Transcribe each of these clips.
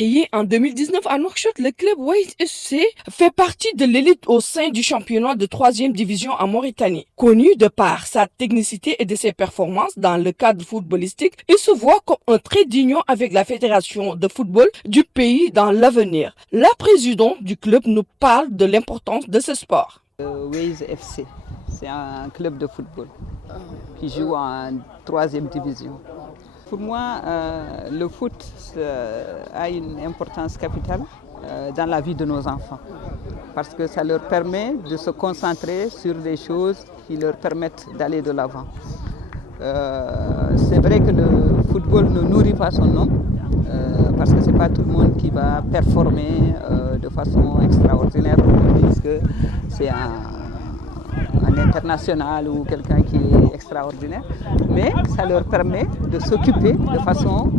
Créé en 2019 à Nouakchott, le club Ways FC fait partie de l'élite au sein du championnat de 3e division en Mauritanie. Connu de par sa technicité et de ses performances dans le cadre footballistique, il se voit comme un trait d'union avec la fédération de football du pays dans l'avenir. La présidente du club nous parle de l'importance de ce sport. Ways FC, c'est un club de football qui joue en 3e division. Pour moi, le foot a une importance capitale dans la vie de nos enfants parce que ça leur permet de se concentrer sur des choses qui leur permettent d'aller de l'avant. C'est vrai que le football ne nourrit pas son nom parce que ce n'est pas tout le monde qui va performer de façon extraordinaire pour qu'on dise que c'est un international ou quelqu'un qui est extraordinaire, mais ça leur permet de s'occuper de façon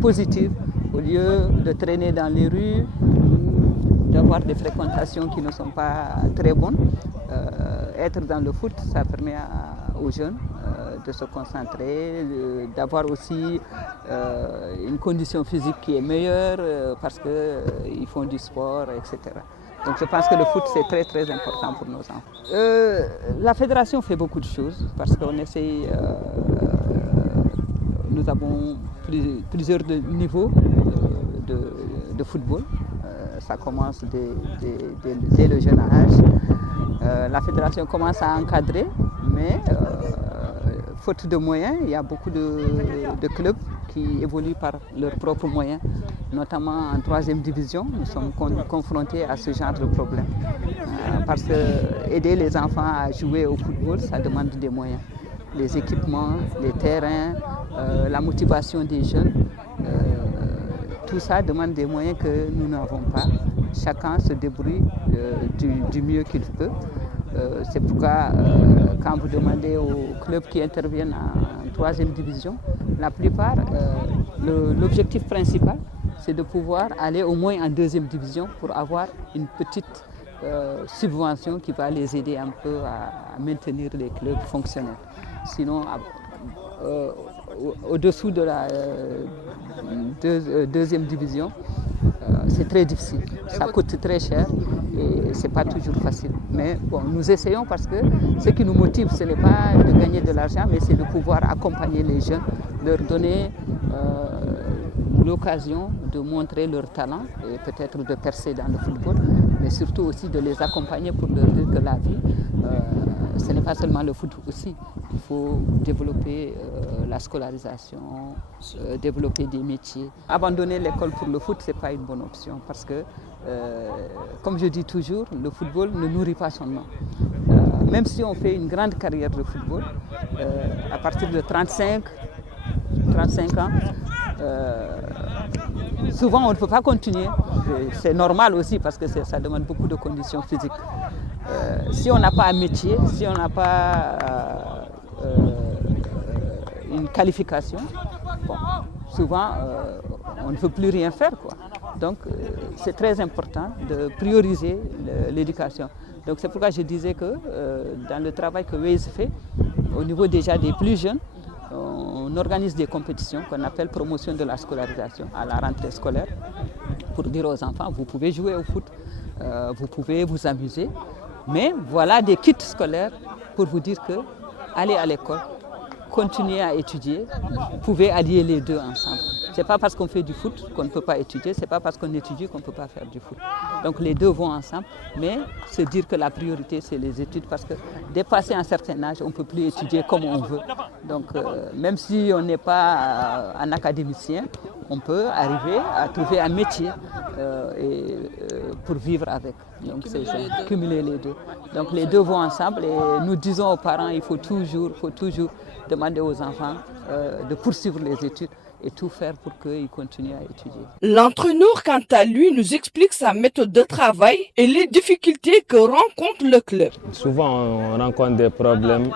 positive au lieu de traîner dans les rues, d'avoir des fréquentations qui ne sont pas très bonnes. Être dans le foot, ça permet aux jeunes de se concentrer, d'avoir aussi une condition physique qui est meilleure parce qu'ils font du sport, etc. Donc je pense que le foot c'est très très important pour nos enfants. La fédération fait beaucoup de choses parce qu'on essaye, nous avons plusieurs niveaux de football. Ça commence dès le jeune âge. La fédération commence à encadrer, mais faute de moyens, il y a beaucoup de clubs qui évoluent par leurs propres moyens, notamment en 3e division. Nous sommes confrontés à ce genre de problème. Parce que aider les enfants à jouer au football, ça demande des moyens. Les équipements, les terrains, la motivation des jeunes, tout ça demande des moyens que nous n'avons pas. Chacun se débrouille du mieux qu'il peut. C'est pourquoi quand vous demandez aux clubs qui interviennent en 3e division, la plupart, l'objectif principal, c'est de pouvoir aller au moins en 2e division pour avoir une petite subvention qui va les aider un peu à maintenir les clubs fonctionnels. Sinon, au-dessous de la 2e division, c'est très difficile. Ça coûte très cher et ce n'est pas toujours facile. Mais bon, nous essayons parce que ce qui nous motive, ce n'est pas de gagner de l'argent, mais c'est de pouvoir accompagner les jeunes, leur donner l'occasion de montrer leur talent et peut-être de percer dans le football, mais surtout aussi de les accompagner pour leur dire que la vie, ce n'est pas seulement le foot aussi. Il faut développer la scolarisation, développer des métiers. Abandonner l'école pour le foot, ce n'est pas une bonne option parce que, comme je dis toujours, le football ne nourrit pas son nom. Même si on fait une grande carrière de football, à partir de 35 ans, souvent on ne peut pas continuer. C'est normal aussi parce que ça demande beaucoup de conditions physiques. Si on n'a pas un métier, si on n'a pas une qualification, bon, souvent on ne peut plus rien faire, quoi. Donc c'est très important de prioriser l'éducation. Donc c'est pourquoi je disais que dans le travail que Ways fait, au niveau déjà des plus jeunes, on organise des compétitions qu'on appelle promotion de la scolarisation à la rentrée scolaire pour dire aux enfants, vous pouvez jouer au foot, vous pouvez vous amuser, mais voilà des kits scolaires pour vous dire que allez à l'école, continuez à étudier, vous pouvez allier les deux ensemble. Ce n'est pas parce qu'on fait du foot qu'on ne peut pas étudier, ce n'est pas parce qu'on étudie qu'on ne peut pas faire du foot. Donc les deux vont ensemble, mais se dire que la priorité c'est les études parce que dépassé un certain âge, on ne peut plus étudier comme on veut. Donc même si on n'est pas un académicien, on peut arriver à trouver un métier pour vivre avec. Donc c'est cumuler les deux. Donc les deux vont ensemble et nous disons aux parents, il faut toujours demander aux enfants de poursuivre les études et tout faire pour qu'ils continuent à étudier. L'entraîneur, quant à lui, nous explique sa méthode de travail et les difficultés que rencontre le club. Souvent, on rencontre des problèmes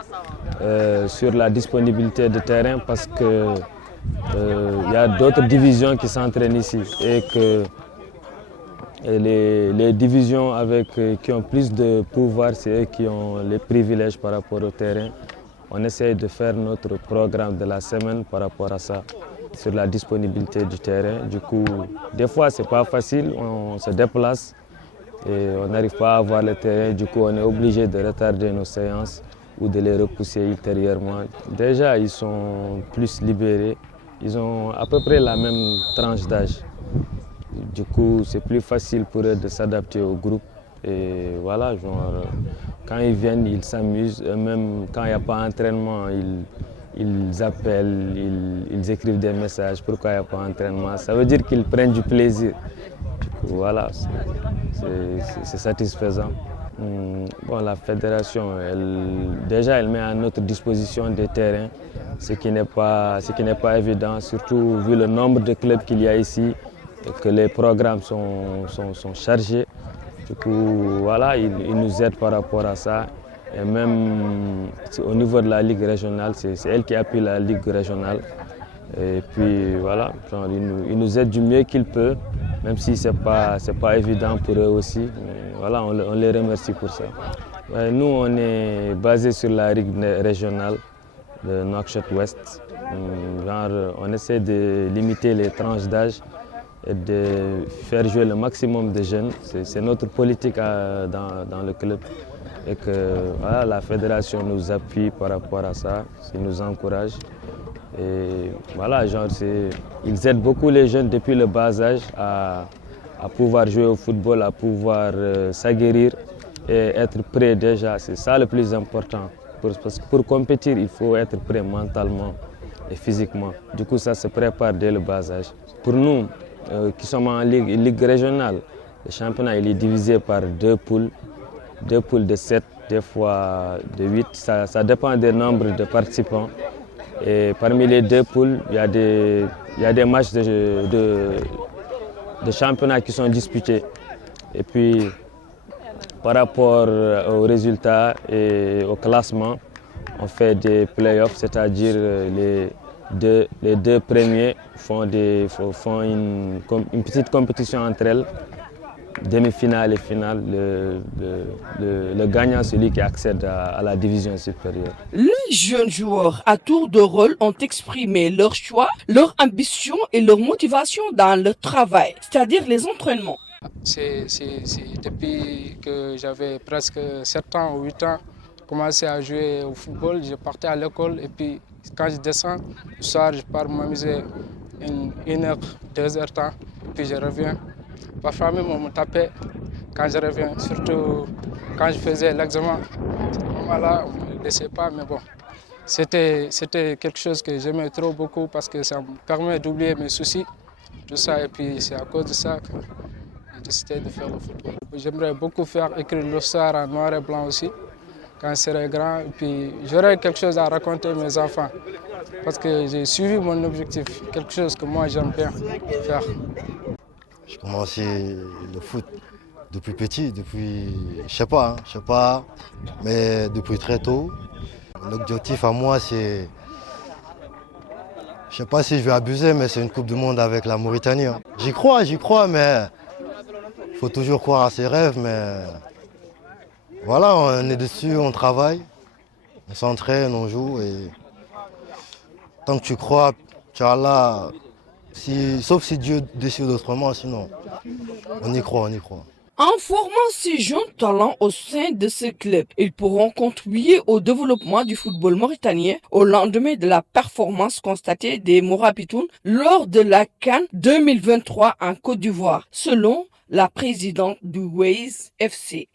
sur la disponibilité de terrain parce que y a d'autres divisions qui s'entraînent ici et que les divisions qui ont plus de pouvoir, c'est eux qui ont les privilèges par rapport au terrain. On essaye de faire notre programme de la semaine par rapport à ça. sur la disponibilité du terrain. Du coup, des fois, c'est pas facile, on se déplace et on n'arrive pas à avoir le terrain. Du coup, on est obligé de retarder nos séances ou de les repousser ultérieurement. Déjà, ils sont plus libérés. Ils ont à peu près la même tranche d'âge. Du coup, c'est plus facile pour eux de s'adapter au groupe. Et voilà, quand ils viennent, ils s'amusent. Même quand il n'y a pas d'entraînement, ils appellent, ils écrivent des messages. Pourquoi il n'y a pas d'entraînement? Ça veut dire qu'ils prennent du plaisir. Du coup, voilà, c'est satisfaisant. Bon, la fédération, elle met à notre disposition des terrains, ce qui n'est pas évident, surtout vu le nombre de clubs qu'il y a ici et que les programmes sont chargés. Du coup, voilà, ils nous aident par rapport à ça. Et même au niveau de la Ligue régionale, c'est elle qui appuie la Ligue régionale. Et puis voilà, ils nous aident du mieux qu'ils peuvent, même si ce n'est pas évident pour eux aussi. Mais voilà, on les remercie pour ça. Nous, on est basé sur la Ligue régionale de Nouakchott-Ouest. On essaie de limiter les tranches d'âge et de faire jouer le maximum de jeunes. C'est notre politique dans le club. Et que voilà, la fédération nous appuie par rapport à ça, ils nous encouragent. Et voilà, ils aident beaucoup les jeunes depuis le bas âge à pouvoir jouer au football, à pouvoir s'aguerrir et être prêt déjà. C'est ça le plus important. Parce que pour compétir, il faut être prêt mentalement et physiquement. Du coup, ça se prépare dès le bas âge. Pour nous, qui sommes en ligue régionale, le championnat il est divisé par deux poules de 7, des fois de 8. Ça dépend des nombres de participants. Et parmi les deux poules, il y a des matchs de championnat qui sont disputés. Et puis, par rapport aux résultats et au classement, on fait des play-offs, c'est-à-dire les deux premiers font une petite compétition entre elles, demi-finale et finale. Le gagnant, celui qui accède à la division supérieure. Les jeunes joueurs à tour de rôle ont exprimé leur choix, leur ambition et leur motivation dans le travail, c'est-à-dire les entraînements. C'est depuis que j'avais presque 7 ans ou 8 ans, commencé à jouer au football. Je partais à l'école et puis quand je descends, le soir, je pars m'amuser 1 heure, 2 heures temps, puis je reviens. Parfois même on me tapait quand je reviens, surtout quand je faisais l'examen. À ce moment-là, on ne me laissait pas, mais bon. C'était quelque chose que j'aimais trop beaucoup parce que ça me permet d'oublier mes soucis, tout ça. Et puis c'est à cause de ça que j'ai décidé de faire le football. J'aimerais beaucoup faire écrire l'histoire en noir et blanc aussi, quand je serai grand. Et puis j'aurai quelque chose à raconter à mes enfants parce que j'ai suivi mon objectif, quelque chose que moi j'aime bien faire. J'ai commencé le foot depuis petit, je sais pas, mais depuis très tôt. L'objectif à moi, c'est, je sais pas si je vais abuser, mais c'est une Coupe du Monde avec la Mauritanie. J'y crois, mais il faut toujours croire à ses rêves. Mais voilà, on est dessus, on travaille, on s'entraîne, on joue. Et tant que tu crois, Inch'Allah, sauf si Dieu décide autrement, sinon on y croit. En formant ces jeunes talents au sein de ce club, ils pourront contribuer au développement du football mauritanien au lendemain de la performance constatée des Morabitoun lors de la CAN 2023 en Côte d'Ivoire, selon la présidente du Waze FC.